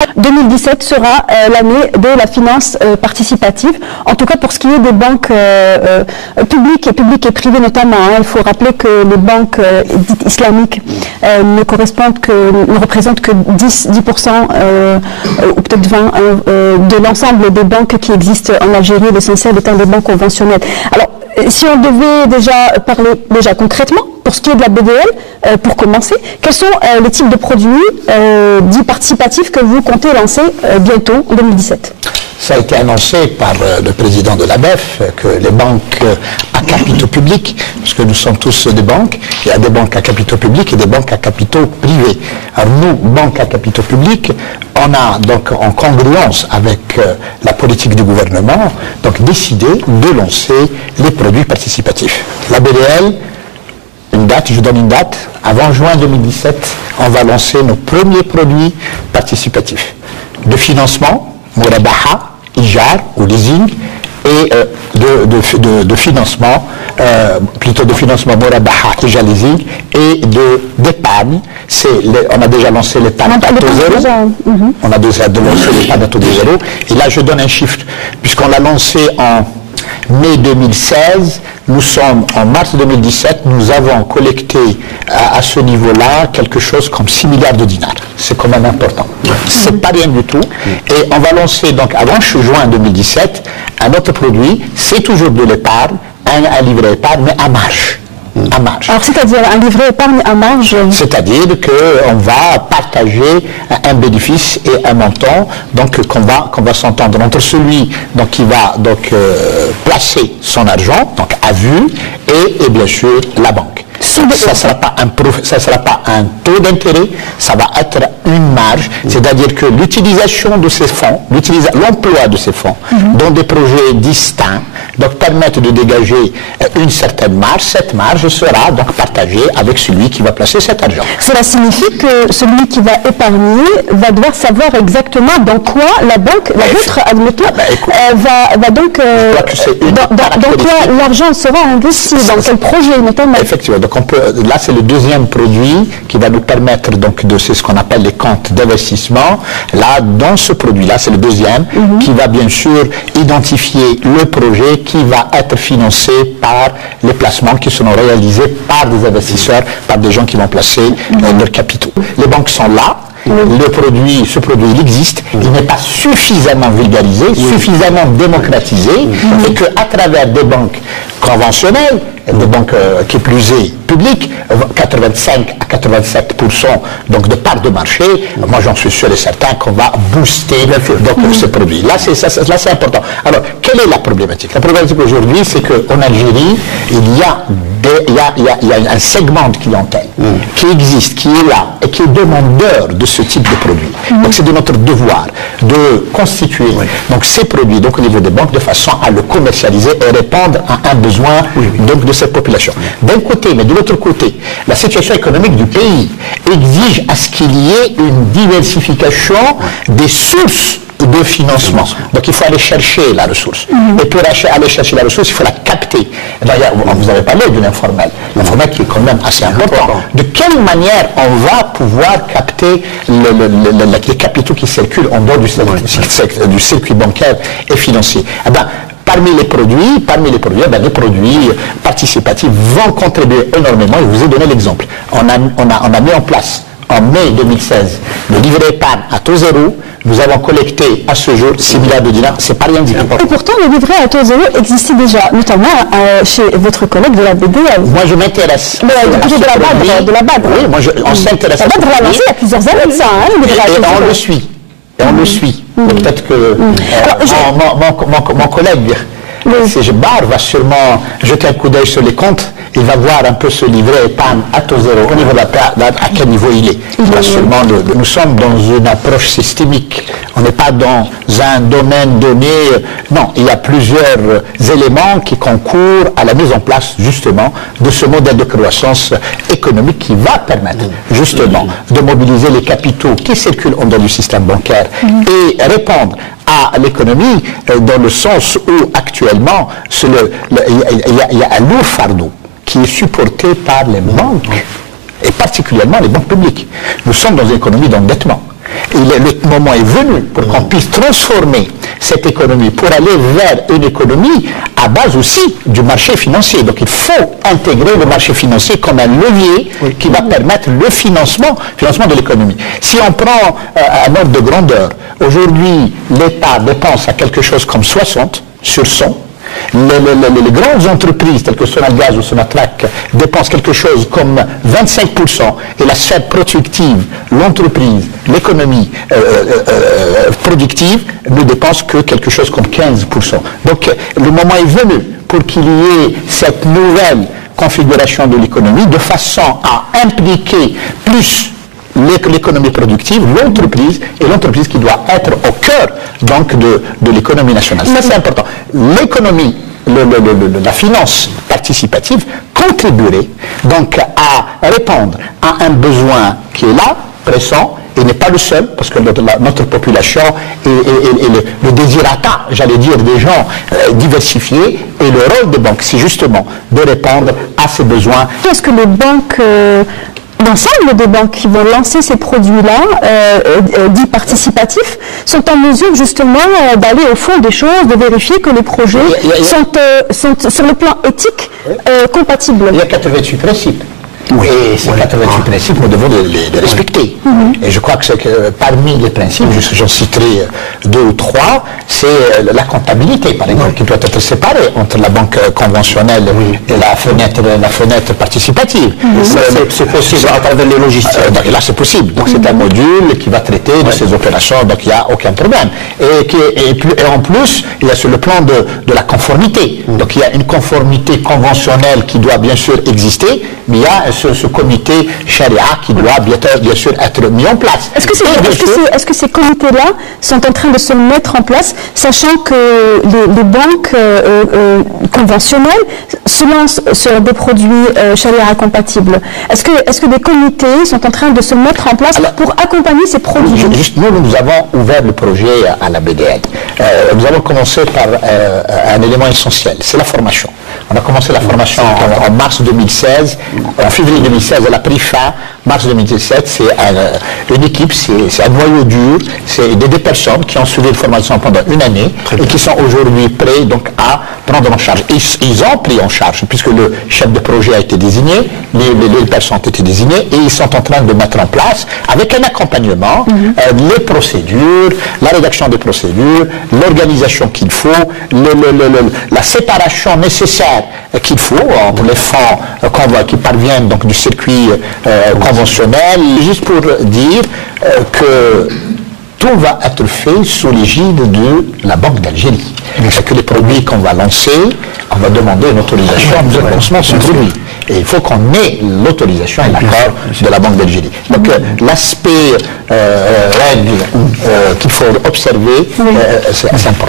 2017 sera l'année de la finance participative, en tout cas pour ce qui est des banques publiques et privées notamment. Il faut rappeler que les banques dites islamiques ne représentent que 10% ou peut-être 20% de l'ensemble des banques qui existent en Algérie, l'essentiel étant des banques conventionnelles. Alors, si on devait déjà parler concrètement, pour ce qui est de la BDL, pour commencer, quels sont les types de produits dits participatifs que vous comptez lancer bientôt, en 2017? Ça a été annoncé par le président de l'ABEF que les banques à capitaux publics, parce que nous sommes tous des banques, il y a des banques à capitaux publics et des banques à capitaux privés. Alors nous, banques à capitaux publics, on a donc en congruence avec la politique du gouvernement, donc décidé de lancer les produits participatifs. La BDL, je donne une date, avant juin 2017, on va lancer nos premiers produits participatifs de financement, Mourabaha, Ijar ou leasing, et de financement, plutôt de financement Mourabaha, Ijar, leasing, et d'épargne. On a déjà lancé l'épargne à taux zéro. On a déjà lancé l'épargne à taux zéro. Et là, je donne un chiffre, puisqu'on l'a lancé en mai 2016, nous sommes en mars 2017, nous avons collecté à ce niveau-là quelque chose comme 6 milliards de dinars. C'est quand même important. C'est pas rien du tout. Et on va lancer donc avant juin 2017 un autre produit, c'est toujours de l'épargne, un livret épargne, mais à marge. Alors c'est-à-dire un livret épargne à marge? C'est-à-dire qu'on va partager un bénéfice et un montant donc qu'on va s'entendre entre celui donc, qui va donc, placer son argent donc à vue et bien sûr la banque. Ça ne sera pas un taux d'intérêt, ça va être une marge, c'est-à-dire que l'utilisation de ces fonds, l'emploi de ces fonds dans des projets distincts, donc permettent de dégager une certaine marge. Cette marge sera donc partagée avec celui qui va placer cet argent. Cela signifie que celui qui va épargner va devoir savoir exactement dans quoi la banque, la vôtre, admettons, va donc, dans quoi l'argent sera investi, dans quel projet notamment. Effectivement. Donc là, c'est le deuxième produit qui va nous permettre donc de c'est ce qu'on appelle les comptes d'investissement. Là, dans ce produit-là, c'est le deuxième qui va bien sûr identifier le projet qui va être financé par les placements qui seront réalisés par des investisseurs, par des gens qui vont placer leurs capitaux. Les banques sont là. Ce produit, il existe, il n'est pas suffisamment vulgarisé, suffisamment démocratisé, et qu'à travers des banques conventionnelles, des banques qui plus est publiques, 85 à 87% donc de part de marché, moi j'en suis sûr et certain qu'on va booster donc, ce produit. Là c'est important. Alors, quelle est la problématique? La problématique aujourd'hui, c'est qu'en Algérie, il y a un segment de clientèle qui existe, qui est là, et qui est demandeur de ce type de produit. Donc c'est de notre devoir de constituer donc, ces produits donc, au niveau des banques de façon à le commercialiser et répondre à un besoin donc, de cette population. D'un côté, mais de l'autre côté, la situation économique du pays exige à ce qu'il y ait une diversification des sources de financement. Donc il faut aller chercher la ressource. Et pour aller chercher la ressource, il faut la capter. D'ailleurs, vous avez parlé de l'informel. L'informel qui est quand même assez important. De quelle manière on va pouvoir capter les capitaux qui circulent en dehors du circuit bancaire et financier? Eh bien, parmi les produits, les produits participatifs vont contribuer énormément. Je vous ai donné l'exemple. On a mis en place en mai 2016 le livret épargne à taux zéro. Nous avons collecté à ce jour 6 milliards de dinars. C'est pas rien du tout. Et pourtant, le livret à taux zéro existait déjà, notamment chez votre collègue de la BDL. Moi, je m'intéresse. De la BAD. Oui, on s'intéresse. La BAD l'a lancé il y a plusieurs années de ça. Et on le suit. Et on le suit. Peut-être que mon collègue, si je barre, va sûrement jeter un coup d'œil sur les comptes. Il va voir un peu ce livret épargne à taux zéro, au niveau de à quel niveau il est. Nous sommes dans une approche systémique. On n'est pas dans un domaine donné. Non, il y a plusieurs éléments qui concourent à la mise en place, justement, de ce modèle de croissance économique qui va permettre, justement, de mobiliser les capitaux qui circulent en dehors du système bancaire et répondre à l'économie dans le sens où, actuellement, il y a un lourd fardeau qui est supporté par les banques, et particulièrement les banques publiques. Nous sommes dans une économie d'endettement. Le moment est venu pour qu'on puisse transformer cette économie, pour aller vers une économie à base aussi du marché financier. Donc il faut intégrer le marché financier comme un levier qui va permettre le financement de l'économie. Si on prend un ordre de grandeur, aujourd'hui l'État dépense à quelque chose comme 60 sur 100. Les grandes entreprises telles que Sonalgaz ou Sonatrach dépensent quelque chose comme 25% et la sphère productive, l'entreprise, l'économie productive ne dépense que quelque chose comme 15%. Donc le moment est venu pour qu'il y ait cette nouvelle configuration de l'économie de façon à impliquer plus l'économie productive, l'entreprise, et l'entreprise qui doit être au cœur donc de l'économie nationale. Ça c'est important. L'économie, la finance participative contribuerait donc à répondre à un besoin qui est là, pressant, et n'est pas le seul, parce que notre population et le désirata, j'allais dire, des gens diversifiés, et le rôle des banques, c'est justement de répondre à ces besoins. Est-ce que les banques... L'ensemble des banques qui vont lancer ces produits-là, dits participatifs, sont en mesure justement d'aller au fond des choses, de vérifier que les projets sont sur le plan éthique compatibles. Il y a 88 principes. Et ces 88 principes, nous devons les respecter. Et je crois que parmi les principes, j'en citerai 2 ou 3, c'est la comptabilité, par exemple, qui doit être séparée entre la banque conventionnelle et la fenêtre participative. C'est possible à travers les logiciels. Donc là, c'est possible. Donc c'est un module qui va traiter de ces opérations, donc il n'y a aucun problème. Et en plus, il y a sur le plan de la conformité. Donc il y a une conformité conventionnelle qui doit bien sûr exister, mais il y a ce comité charia qui doit bien sûr être mis en place. Est-ce que ces comités-là sont en train de se mettre en place, sachant que les banques conventionnelles se lancent sur des produits charia compatibles? Est-ce que des comités sont en train de se mettre en place pour accompagner ces produits? Nous avons ouvert le projet à la BDL. Nous avons commencé par un élément essentiel, c'est la formation. On a commencé la formation en mars 2016. En février 2016, elle a pris fin. Mars 2017, c'est une équipe, c'est un noyau dur, c'est des personnes qui ont suivi une formation pendant une année et qui sont aujourd'hui prêts donc à prendre en charge. Ils ont pris en charge, puisque le chef de projet a été désigné, les personnes ont été désignées et ils sont en train de mettre en place, avec un accompagnement, les procédures, la rédaction des procédures, l'organisation qu'il faut, la séparation nécessaire qu'il faut entre les fonds qui parviennent donc du circuit conventionnel, juste pour dire que tout va être fait sous l'égide de la Banque d'Algérie. C'est que les produits qu'on va lancer, on va demander une autorisation de lancement de ce produit. Et il faut qu'on ait l'autorisation et l'accord de la Banque d'Algérie. Donc l'aspect règle qu'il faut observer, c'est important.